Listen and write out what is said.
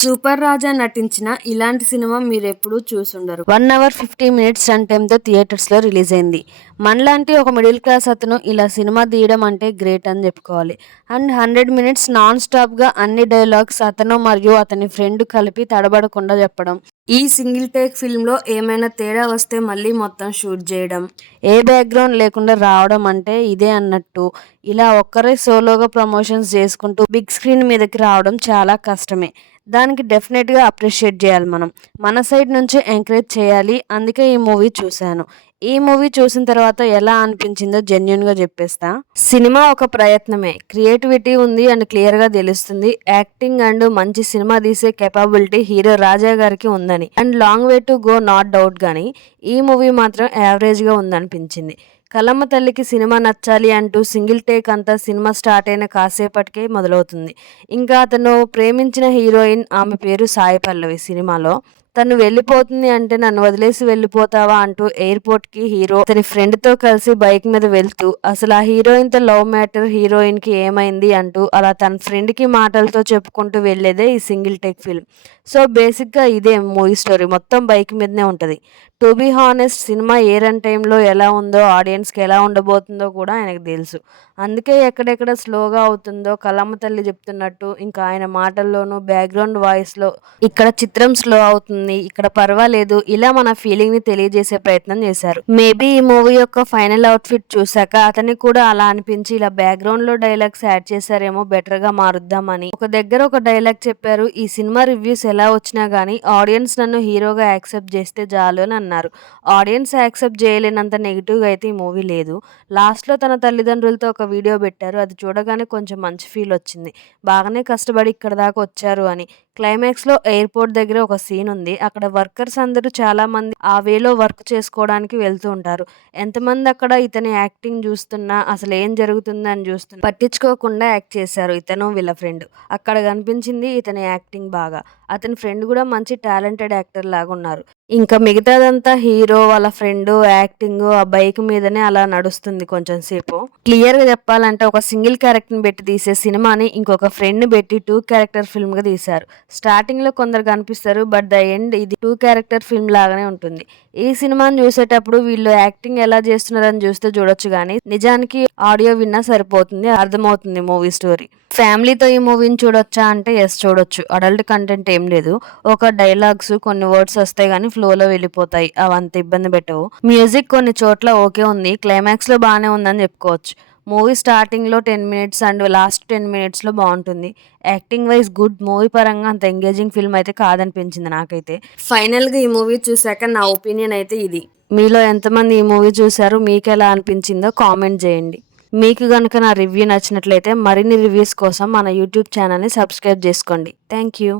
Super రాజా నటించిన ఇలాంటి cinema మీరు ఎప్పుడూ చూసుండరు. One hour fifty minutes run టైంతో థియేటర్స్లో రిలీజ్ అయింది. మనలాంటి ఒక మిడిల్ క్లాస్ అతను ఇలా సినిమా తీయడం అంటే గ్రేట్ అని చెప్పుకోవాలి. అండ్ హండ్రెడ్ మినిట్స్ నాన్ స్టాప్గా అన్ని డైలాగ్స్ అతను మరియు అతని ఫ్రెండ్ కలిపి తడబడకుండా చెప్పడం. ఈ సింగిల్ టేక్ ఫిల్మ్లో ఏమైనా తేడా వస్తే మళ్ళీ మొత్తం షూట్ చేయడం. ఏ బ్యాక్గ్రౌండ్ లేకుండా రావడం అంటే ఇదే అన్నట్టు. ఇలా ఒక్కరే సోలోగా ప్రమోషన్స్ చేసుకుంటూ బిగ్ స్క్రీన్ మీదకి రావడం చాలా కష్టమే. దానికి డెఫినెట్గా అప్రిషియేట్ చేయాలి మనం. మన సైడ్ నుంచి ఎంకరేజ్ చేయాలి. అందుకే ఈ మూవీ చూశాను. ఈ మూవీ చూసిన తర్వాత ఎలా అనిపించిందో జెన్యున్గా చెప్పేస్తా. సినిమా ఒక ప్రయత్నమే. క్రియేటివిటీ ఉంది అండ్ క్లియర్గా తెలుస్తుంది. యాక్టింగ్ అండ్ మంచి సినిమా తీసే కెపాబిలిటీ హీరో రాజా గారికి ఉందని. And long way to go not doubt కానీ ఈ మూవీ మాత్రం యావరేజ్గా ఉందనిపించింది. కలమ్మ తల్లికి సినిమా నచ్చాలి అంటూ సింగిల్ టేక్ అంతా సినిమా స్టార్ట్ అయిన కాసేపటికే మొదలవుతుంది. ఇంకా అతను ప్రేమించిన హీరోయిన్ ఆమె పేరు సాయి పల్లవి సినిమాలో తను వెళ్ళిపోతుంది అంటే నన్ను వదిలేసి వెళ్ళిపోతావా అంటూ ఎయిర్పోర్ట్కి హీరో తన ఫ్రెండ్తో కలిసి బైక్ మీద వెళ్తూ అసలు ఆ హీరోయిన్తో లవ్ మ్యాటర్ హీరోయిన్కి ఏమైంది? అంటూ అలా తన ఫ్రెండ్కి మాటలతో చెప్పుకుంటూ వెళ్ళేదే ఈ సింగిల్ టేక్ ఫిల్మ్. సో బేసిక్గా ఇదే మూవీ స్టోరీ. మొత్తం బైక్ మీదనే ఉంటుంది. టు బీ హానెస్ట్ సినిమా ఏ రన్ టైంలో ఎలా ఉందో ఆడియన్స్కి ఎలా ఉండబోతుందో కూడా ఆయనకు తెలుసు. అందుకే ఎక్కడెక్కడ స్లోగా అవుతుందో కలమ్మ తల్లి చెప్తున్నట్టు ఇంకా ఆయన మాటల్లోనూ బ్యాక్గ్రౌండ్ వాయిస్లో ఇక్కడ చిత్రం స్లో అవుతుంది ఇక్కడ పర్వాలేదు ఇలా మన ఫీలింగ్ని తెలియజేసే ప్రయత్నం చేశారు. మేబీ ఈ మూవీ యొక్క ఫైనల్ అవుట్ఫిట్ చూశాక అతనికి కూడా అలా అనిపించి ఇలా బ్యాక్గ్రౌండ్లో డైలాగ్స్ యాడ్ చేశారేమో బెటర్గా మారుద్దామని. ఒక దగ్గర ఒక డైలాగ్ చెప్పారు ఈ సినిమా రివ్యూస్ ఎలా వచ్చినా కానీ ఆడియన్స్ నన్ను హీరోగా యాక్సెప్ట్ చేస్తే చాలు అని అన్నారు. ఆడియన్స్ యాక్సెప్ట్ చేయలేనంత నెగిటివ్గా అయితే ఈ మూవీ లేదు. లాస్ట్లో తన తల్లిదండ్రులతో ఒక వీడియో పెట్టారు అది చూడగానే కొంచెం మంచి ఫీల్ వచ్చింది. బాగానే కష్టపడి ఇక్కడ దాకా వచ్చారు అని. క్లైమాక్స్లో ఎయిర్పోర్ట్ దగ్గర ఒక సీన్ ఉంది. అక్కడ వర్కర్స్ అందరూ చాలామంది ఆ వేలో వర్క్ చేసుకోవడానికి వెళ్తూ ఉంటారు. ఎంతమంది అక్కడ ఇతని యాక్టింగ్ చూస్తున్నా అసలు ఏం జరుగుతుందని చూస్తున్నా పట్టించుకోకుండా యాక్ట్ చేశారు ఇతను వీళ్ళ ఫ్రెండ్. అక్కడ కనిపించింది ఇతని యాక్టింగ్ బాగా. అతని ఫ్రెండ్ కూడా మంచి టాలెంటెడ్ యాక్టర్ లాగా ఉన్నారు. ఇంకా మిగతాదంతా హీరో వాళ్ళ ఫ్రెండ్ యాక్టింగ్ ఆ బైక్ మీదనే అలా నడుస్తుంది కొంచెం సేపు. క్లియర్గా చెప్పాలంటే ఒక సింగిల్ క్యారెక్టర్ని పెట్టి తీసే సినిమాని ఇంకొక ఫ్రెండ్ని పెట్టి టూ క్యారెక్టర్ ఫిల్మ్గా తీశారు. స్టార్టింగ్లో కొందరు కనిపిస్తారు బట్ ద ఎండ్ ఇది టూ క్యారెక్టర్ ఫిల్మ్ లాగానే ఉంటుంది. ఈ సినిమాని చూసేటప్పుడు వీళ్ళు యాక్టింగ్ ఎలా చేస్తున్నారని చూస్తే చూడొచ్చు కానీ నిజానికి ఆడియో విన్నా సరిపోతుంది అర్థమవుతుంది మూవీ స్టోరీ. ఫ్యామిలీతో ఈ మూవీని చూడొచ్చా అంటే ఎస్ చూడొచ్చు. అడల్ట్ కంటెంట్ ఏం లేదు. ఒక డైలాగ్స్ కొన్ని వర్డ్స్ వస్తాయి కానీ ఫ్లోలో వెళ్ళిపోతాయి. అవి అంత ఇబ్బంది పెట్టవు. మ్యూజిక్ కొన్ని చోట్ల ఓకే ఉంది క్లైమాక్స్లో బాగానే ఉందని చెప్పుకోవచ్చు. మూవీ స్టార్టింగ్లో ten minutes and last ten మినిట్స్లో బాగుంటుంది. యాక్టింగ్ వైజ్ గుడ్ మూవీ పరంగా అంత ఎంగేజింగ్ ఫిల్మ్ అయితే కాదనిపించింది నాకైతే. ఫైనల్గా ఈ మూవీ చూశాక నా ఒపీనియన్ అయితే ఇది. మీలో ఎంతమంది ఈ మూవీ చూశారు మీకు ఎలా అనిపించిందో కామెంట్ చేయండి. మీకు కనుక నా రివ్యూ నచ్చినట్లయితే మరిన్ని రివ్యూస్ కోసం మన యూట్యూబ్ ఛానల్ని సబ్స్క్రైబ్ చేసుకోండి. Thank you